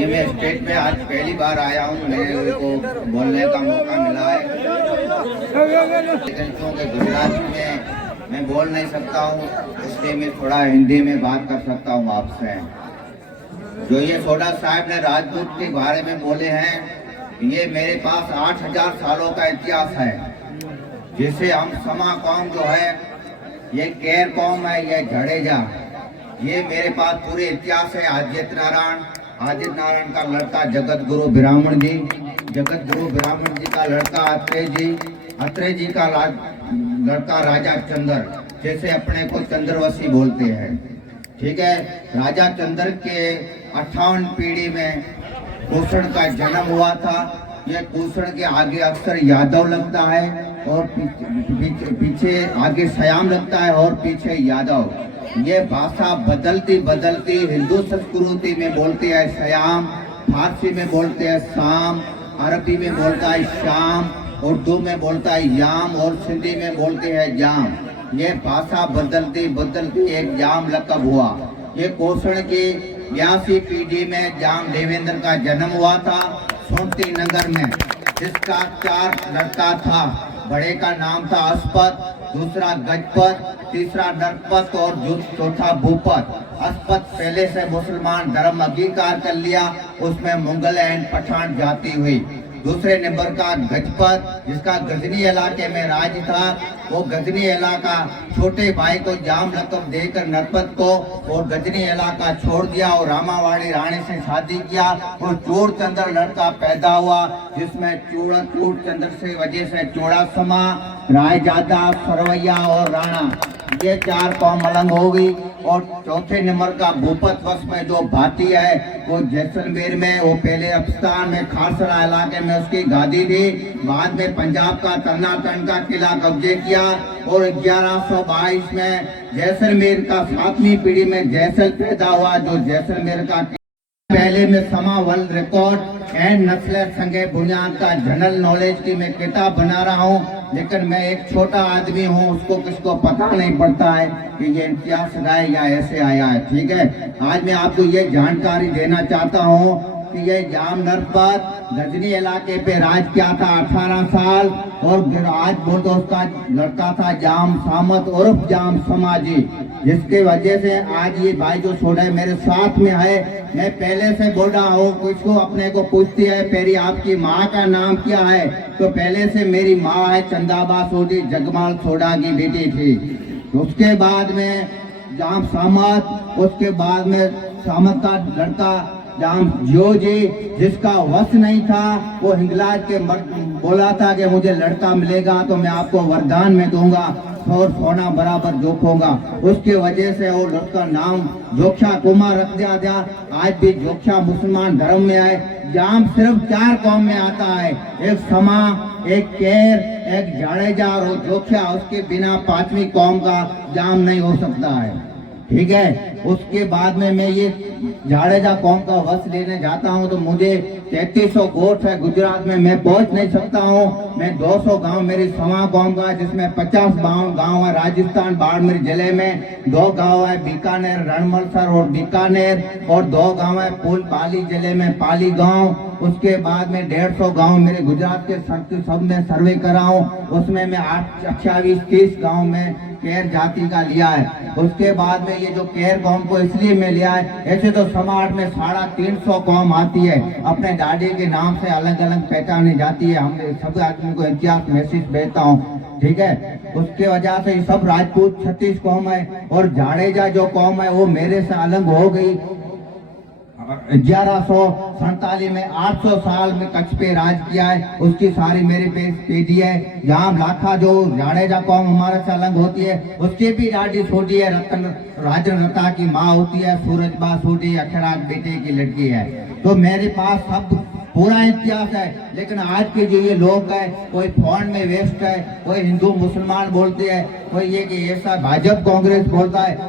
ये मैं स्टेट में आज पहली बार आया हूँ, मेरे को बोलने का मौका मिला है। लेकिन क्योंकि गुजरात में मैं बोल नहीं सकता हूँ, इसलिए मैं थोड़ा हिंदी में बात कर सकता हूँ आपसे। जो ये सोडा साहब ने राजपूत के बारे में बोले हैं, ये मेरे पास 8000 सालों का इतिहास है। जिसे हम समा कौम जो है, ये केर कौम है, ये जडेजा, ये मेरे पास पूरे इतिहास है। आदित्य नारायण का लड़का जगत गुरु ब्राह्मण जी, जगत गुरु ब्राह्मण जी का लड़का अत्रेय जी का लड़का राजा चंद्र, जैसे अपने को चंद्रवशी बोलते हैं। ठीक है, राजा चंद्र के 58 पीढ़ी में कुषण का जन्म हुआ था। ये कुषण के आगे अक्सर यादव लगता है और पीछे आगे श्याम लगता है और पीछे यादव। ये भाषा बदलती बदलती हिंदू संस्कृति में बोलते हैं श्याम, फारसी में बोलते हैं शाम, अरबी में बोलता है श्याम, उर्दू में बोलता है याम और सिंधी में बोलते हैं जाम। ये भाषा बदलती बदलती एक जाम लकब हुआ। ये कुषण की 82 पीढ़ी में जाम देवेंद्र का जन्म हुआ था सोमती नगर में, जिसका 4 लड़का था। बड़े का नाम था अस्पत, दूसरा गजपत, तीसरा नरपत और चौथा भूपत। अस्पत पहले से मुसलमान धर्म अंगीकार कर लिया, उसमें मुगल एंड पठान जाति हुई। दूसरे नंबर का गजपत, जिसका गजनी इलाके में राज था, वो गजनी इलाका छोटे भाई को जाम लकब देकर नरपत को और गजनी इलाका छोड़ दिया और रामावाड़ी रानी से शादी किया और चूड़ चंद्र लड़का पैदा हुआ, जिसमें चूड़ चंद्र से वजह से चौड़ासमा, रायजादा, सरवैया और राणा, ये 4 कौम अलग हो गई। और चौथे नंबर का भूपत वंश में जो भाती है, वो जैसलमेर में, वो पहले अफगानिस्तान में खारसरा इलाके में उसकी गादी थी। बाद में पंजाब का तरनाटन का किला कब्जे किया और 1122 में जैसलमेर का 7वीं पीढ़ी में जैसल पैदा हुआ, जो जैसलमेर का पहले में समा वर्ल्ड रिकॉर्ड एंड नस्ल संगे बुनियाद का जनरल नॉलेज की मैं किताब बना रहा हूँ। लेकिन मैं एक छोटा आदमी हूँ, उसको किसको पता नहीं पड़ता है कि ये इतिहास आया या ऐसे आया है। ठीक है, आज मैं आपको ये जानकारी देना चाहता हूँ कि ये जाम नरपत गजनी इलाके पे राज किया था 18 साल और आज बोल तो उसका लड़का था जाम सामत उर्फ जाम समाजी, जिसके वजह से आज ये भाई जो सोडा है मेरे साथ में है। मैं पहले से बोल रहा हूँ, किसको अपने को पूछती है पहले आपकी माँ का नाम क्या है, तो पहले से मेरी माँ है चंदाबा सोडी, जगमाल सोडा की बेटी थी। उसके बाद में जाम सामत, उसके बाद में सामत का लड़का जाम जियो जी, जिसका वश नहीं था, वो हिंगलाज के बोला था कि मुझे लड़का मिलेगा तो मैं आपको वरदान में दूंगा और सोना बराबर जोखूंगा। उसके वजह से वो लड़का नाम जोक्षा कुमार रख दिया गया। आज भी जोक्षा मुसलमान धर्म में है। जाम सिर्फ 4 कौम में आता है, एक समा, एक केर, एक जाडेजा और जोक्षा। उसके बिना 5वीं कौम का जाम नहीं हो सकता है। ठीक है, उसके बाद में मैं ये जाडेजा कौम का वश लेने जाता हूँ तो मुझे 3300 गोट है गुजरात में, मैं पहुंच नहीं सकता हूँ। मैं 200 गांव मेरी समा कौम का, जिसमें 50 गांव है राजस्थान बाड़मेर जिले में, 2 गांव है बीकानेर रणमलसर और बीकानेर और 2 गांव है पुल पाली जिले में पाली गांव। उसके बाद में 150 गांव मेरे गुजरात के सब में सर्वे कराऊं, उसमें मैं 28-30 गांव में केर जाति का लिया है। उसके बाद में ये जो केर कौम को इसलिए मैं लिया है, ऐसे तो समाज में 350 कौम आती है, अपने दादी के नाम से अलग अलग पहचानी जाती है। हम सब आदमी को इतिहास मैसेज भेजता हूँ। ठीक है, उसके वजह से ये सब राजपूत 36 कौम है और जाडेजा जो कौम है वो मेरे से अलग हो गई। 1147 में 800 साल में कच्छ पे राज किया है, उसकी सारी मेरे पेटी है। जहाँ लाखा जो जाडेजा कौम हमारे से अलग होती है, उसकी भी दाढ़ी छोटी है। राजन रता की माँ होती है, सूरजबा सोडी अखराज बेटे की लड़की है। तो मेरे पास सब पूरा इतिहास है। लेकिन आज के जो ये लोग है, कोई फोन में व्यस्त है, कोई हिंदू मुसलमान बोलते हैं, कोई ये कि ऐसा भाजपा कांग्रेस बोलता है।